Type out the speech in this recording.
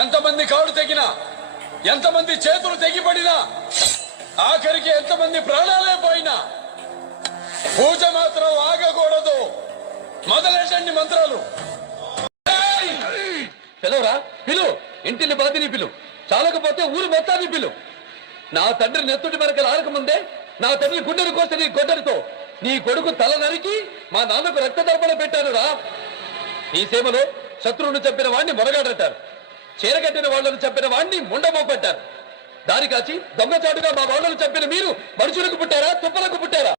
ఎంతమంది కాళ్ళు తెగినా, ఎంతమంది చేతులు తెగిపడినా, ఆఖరికి ఎంతమంది ప్రాణాలే పోయినా పూజ మాత్రం ఆగకూడదు. మొదలెట్టండి మంత్రాలు. పిలవరా, పిలు. ఇంటిని బాధిని పిలు, చాలకపోతే ఊరు మొత్తాన్ని పిలు. నా తండ్రి నెత్తుడి మనకలు ఆరకముందే నా తండ్రి గుండెను కోస్తే నీ గొడ్డలితో నీ కొడుకు తల నరికి మా నాన్నకు రక్తదర్పణ పెట్టాను రా. ఈ సేవలో శత్రువును చంపిన వాణ్ణి మొరగాడంటారు, చీరగట్టిన వాళ్లను చంపిన వాణ్ణి ముండమోపెట్టారు. దారి కాచి దొంగచాటుగా మా వాళ్ళను చంపిన మీరు మనుషులకు పుట్టారా, తుప్పలకు పుట్టారా?